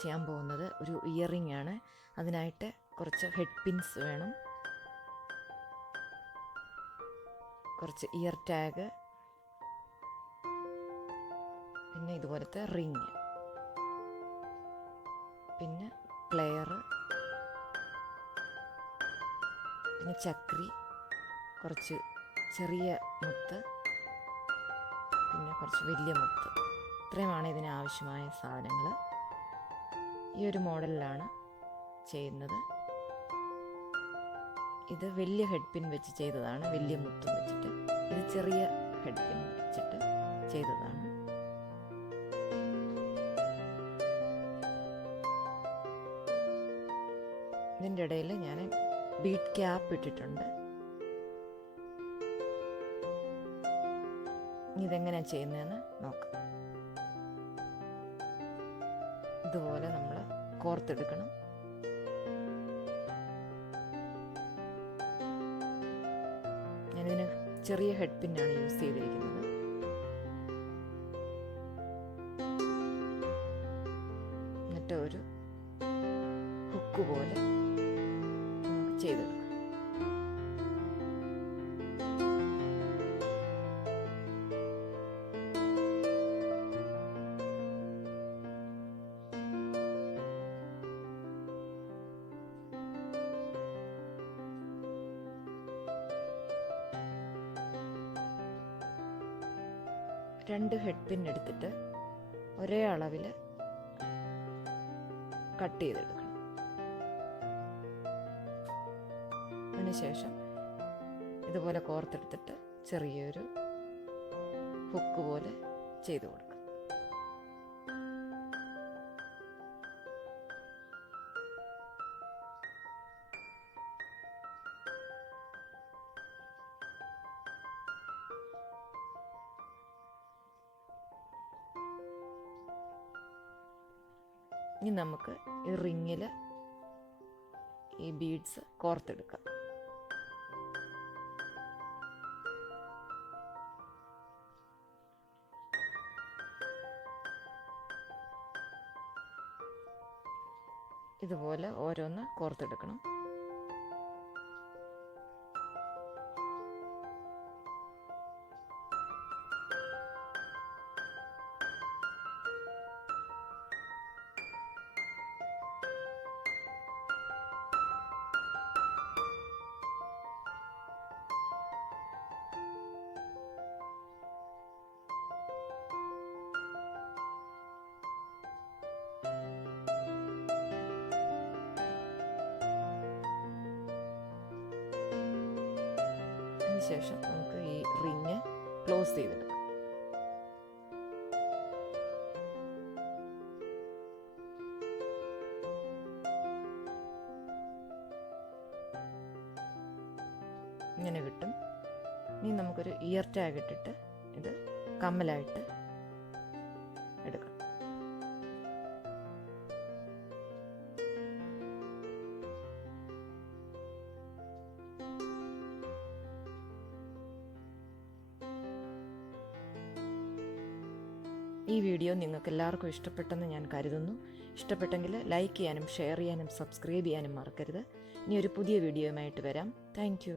ചെയ്യാൻ പോകുന്നത് ഒരു ഇയറിംഗ് ആണ്. അതിനായിട്ട് കുറച്ച് ഹെഡ് പിൻസ് വേണം, കുറച്ച് ഇയർ ടാഗ്, പിന്നെ ഇതുപോലത്തെ റിങ്, പിന്നെ പ്ലെയർ, പിന്നെ ചക്രി, കുറച്ച് ചെറിയ മുത്ത്, പിന്നെ കുറച്ച് വലിയ മുത്ത്. ഇത്രയുമാണ് ഇതിന് ആവശ്യമായ സാധനങ്ങൾ. ഈ ഒരു മോഡലിലാണ് ചെയ്യുന്നത്. ഇത് വലിയ ഹെഡ് പിൻ വെച്ച് ചെയ്തതാണ്, വലിയ മുത്തും വെച്ചിട്ട്. ഇത് ചെറിയ ഹെഡ് പിൻ വെച്ചിട്ട് ചെയ്തതാണ്. ഇതിൻ്റെ ഇടയിൽ ഞാൻ ബീഡ് ക്യാപ്പ് ഇട്ടിട്ടുണ്ട്. ഇതെങ്ങനെയാണ് ചെയ്യുന്നതെന്ന് നോക്കാം. ഇതുപോലെ നമ്മൾ കോർത്തെടുക്കണം. ഞാനിതിന് ചെറിയ ഹെഡ് പിന്നാണ് യൂസ് ചെയ്തിരിക്കുന്നത്. എന്നിട്ട് ഒരു ഹുക്ക് പോലെ ചെയ്തെടുക്കാം. രണ്ട് ഹെഡ് പിൻ എടുത്തിട്ട് ഒരേ അളവിൽ കട്ട് ചെയ്തെടുക്കണം. അതിനുശേഷം ഇതുപോലെ കോർത്തെടുത്തിട്ട് ചെറിയൊരു ഹുക്ക് പോലെ ചെയ്ത് കൊടുക്കാം. ഇനി നമുക്ക് ഈ റിങ്ങിൽ ഈ ബീഡ്സ് കോർത്തെടുക്കാം. ഇതുപോലെ ഓരോന്ന് കോർത്തെടുക്കണം. ശേഷം നമുക്ക് ഈ റിങ് ക്ലോസ് ചെയ്തെടുക്കാം. ഇങ്ങനെ കിട്ടും. ഇനി നമുക്കൊരു ഇയർ ടാഗ് ഇട്ടിട്ട് ഇത് കമ്മലായിട്ട് എടുക്കാം. ഈ വീഡിയോ നിങ്ങൾക്ക് എല്ലാവർക്കും ഇഷ്ടപ്പെട്ടെന്ന് ഞാൻ കരുതുന്നു. ഇഷ്ടപ്പെട്ടെങ്കിൽ ലൈക്ക് ചെയ്യാനും ഷെയർ ചെയ്യാനും സബ്സ്ക്രൈബ് ചെയ്യാനും മറക്കരുത്. ഇനി ഒരു പുതിയ വീഡിയോയുമായിട്ട് വരാം. Thank you.